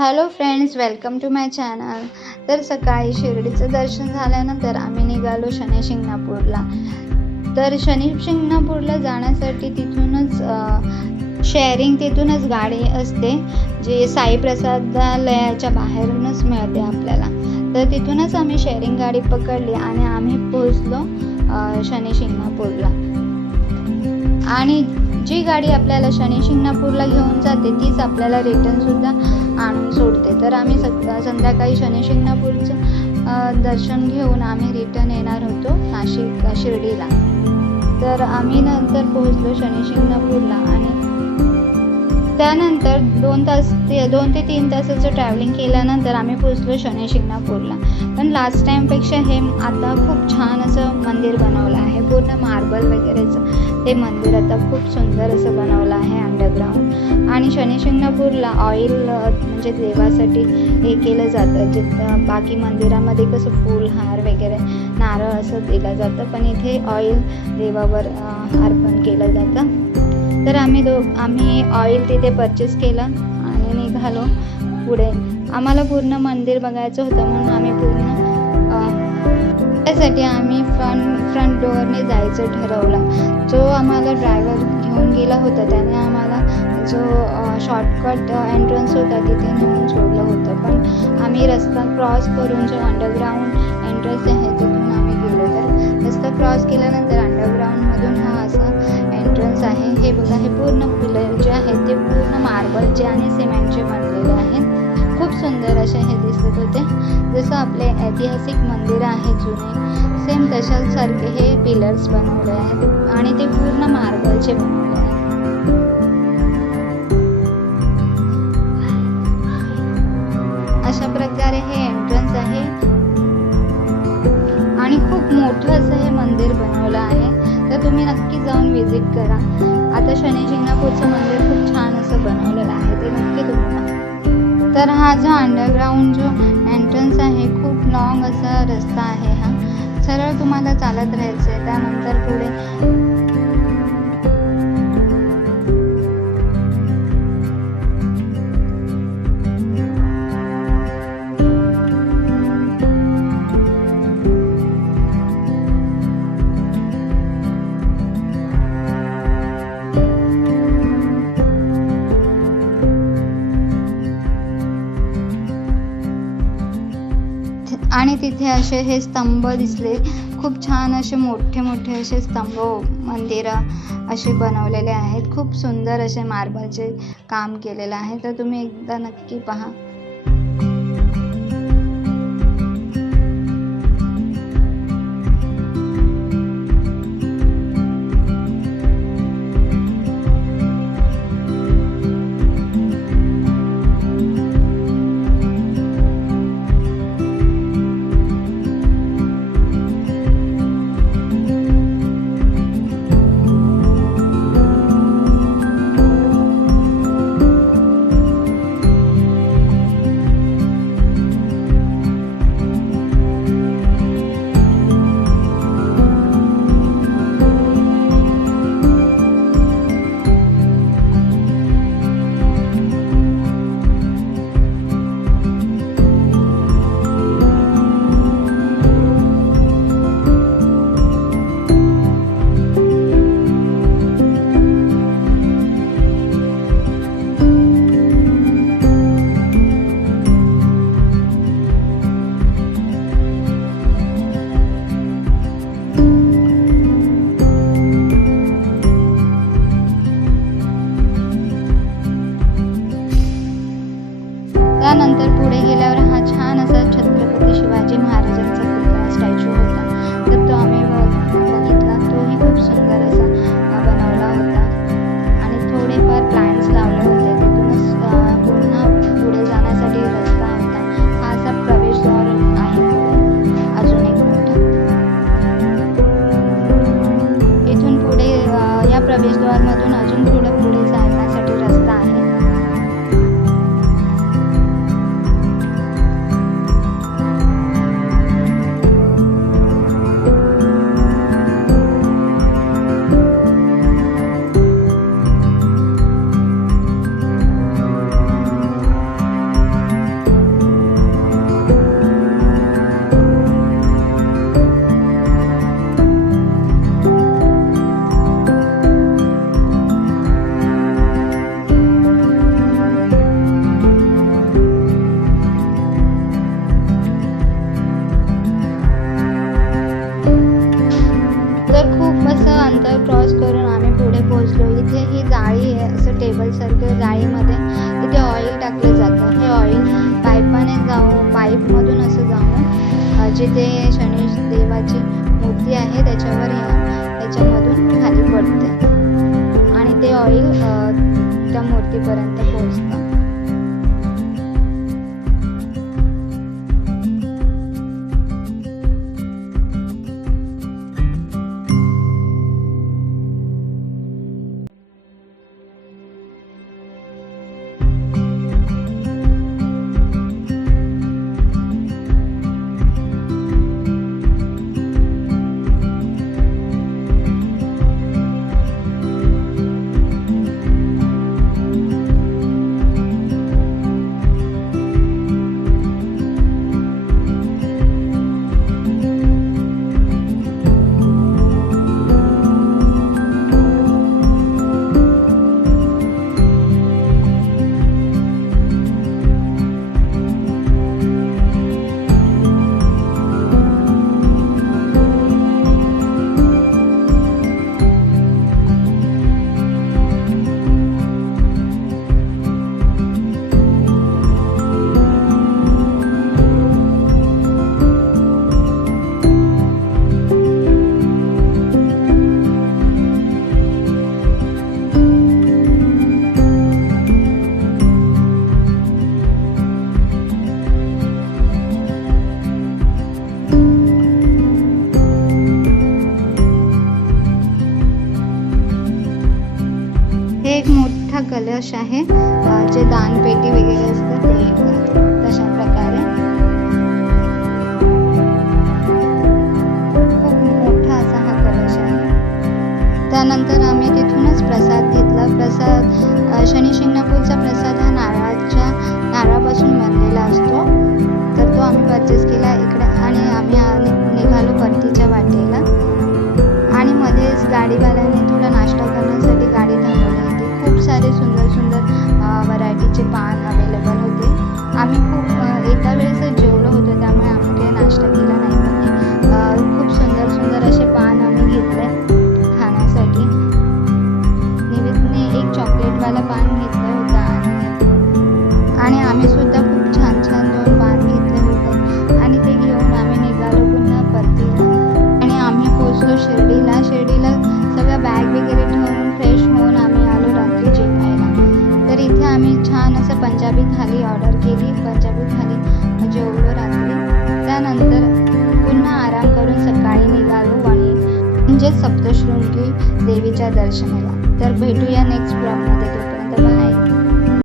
Hello friends welcome to my channel तर सकाळी शिर्डीचं दर्शन झाल्यानंतर आम्ही निघालो शनी शिंगणापूरला. तर शनी शिंगणापूरला जाण्यासाठी तिथूनच शेअरिंग तिथूनच गाडी असते जे साई प्रसादालयाच्या बाहेरूनच मिळते आपल्याला. तर तिथूनच आम्ही शेअरिंग गाडी पकडली आणि आम्ही पोहोचलो शनी शिंगणापूरला. आणि जी गाडी आपल्याला शनी शिंगणापूरला घेऊन जाते तीच आपल्याला रिटर्नसुद्धा आणून सोडते. तर आम्ही सक संध्याकाळी शनी शिंगणापूरचं दर्शन घेऊन आम्ही रिटर्न येणार होतो नाशिक शिर्डीला. तर आम्ही नंतर पोहोचलो शनी शिंगणापूरला आणि त्यानंतर दोन तास ते दोन ते तीन तासाचं ट्रॅव्हलिंग केल्यानंतर आम्ही पोचलो शनी शिंगणापूरला पण लास्ट टाईमपेक्षा हे आता खूप छान असं मंदिर बनवलं आहे. पूर्ण मार्बल वगैरेचं ते मंदिर आता खूप सुंदर असं बनवलं आहे अंडरग्राऊंड आणि शनी शिंगणापूरला ऑइल म्हणजे देवासाठी हे केलं जातं. जिथं बाकी मंदिरामध्ये कसं फूल हार वगैरे नारळ असं दिलं जातं. पण इथे ऑइल देवावर अर्पण केलं जातं. तर आम्ही दो आम्ही ऑइल तिथे परचेस केलं आणि निघालो पुढे. आम्हाला पूर्ण मंदिर बघायचं होतं म्हणून आम्ही पूर्ण त्यासाठी आम्ही फ्रंट फ्रंट डोअरने जायचं ठरवलं. जो आम्हाला ड्रायव्हर घेऊन गेला होता त्याने आम्हाला जो शॉर्टकट एंट्रन्स होता तिथे नेऊन सोडलं होतं. पण आम्ही रस्ता क्रॉस करून जो अंडरग्राऊंड एंट्रन्स आहे तिथून आम्ही गेलो. तर रस्ता क्रॉस केल्यानंतर हे बघा हे पूर्ण पिलर जे आहेत ते पूर्ण मार्बलचे आणि सिमेंटचे बनलेले आहेत. खूप सुंदर असे हे दिसत होते. जसं आपले ऐतिहासिक मंदिर आहे जुने सेम तशासारखे हे पिलर्स बनवले आहेत आणि ते पूर्ण मार्बलचे बनवले आहेत. अशा प्रकारे हे एंट्रन्स आहे. आणि खूप मोठं असं हे मंदिर बनवलं आहे. तर तुम्ही नक्की जाऊन व्हिजिट करा. शनी शिंगणापूरचं मंदिर खूप छान असं बनवलेलं आहे ते नक्की तुम्ही तर हा जो अंडरग्राऊंड जो एंट्रन्स आहे खूप लॉंग असा रस्ता आहे हा. सरळ तुम्हाला चालत राहायचं आहे त्यानंतर पुढे इथे तिथे असे हे स्तंभ दिसले. खूप छान असे मोठे मोठे असे स्तंभ मंदिरं असे बनवलेले आहेत. खूप सुंदर असे मार्बलचे काम केलेलं आहे. तर तुम्ही एकदा नक्की पहा. त्यानंतर पुढे गेल्यावर हा छान असा छत्रपती शिवाजी महाराजांचा पुतळा स्टॅच्यू होता. तर तो आम्ही बघितला क्रॉस करून आम्ही पुढे पोहोचलो. इथे ही जाळी आहे असं टेबलसारखं जाळीमध्ये. तिथे ऑइल टाकलं जातं. हे ऑइल पाईपाने जाऊन पाईपमधून असं जाऊन जिथे शनी देवाची मूर्ती आहे त्याच्यावर त्याच्यामधून खाली पडते. आणि ते ऑइल त्या मूर्तीपर्यंत पोहोचतं. एक मोठा कलश आहे. जे दानपेटी वगैरे असते ते तशा प्रकारे. खूप मोठा असा हा कलश आहे. त्यानंतर आम्ही तिथूनच प्रसाद घेतला. प्रसाद शनी शिंगणापूरचा प्रसाद हा नारळाच्या नारळापासून बनलेला असतो. तर तो आम्ही परचेस केला इकडे आणि आम्ही नि- निघालो परतीच्या वाटेला. आणि मध्येच गाडीवाल्याने थोडा खूप सुंदर सुंदर व्हरायटीचे पान अवेलेबल होते. आम्ही खूप एका वेळेस इथे आम्ही छान असं पंजाबी थाली ऑर्डर केली. पंजाबी थाली जेवलो रात्री त्यानंतर पुन्हा आराम करून सकाळी निघालो आणि म्हणजे सप्तशृंगी देवीच्या दर्शनाला. तर भेटूया नेक्स्ट ब्लॉगमध्ये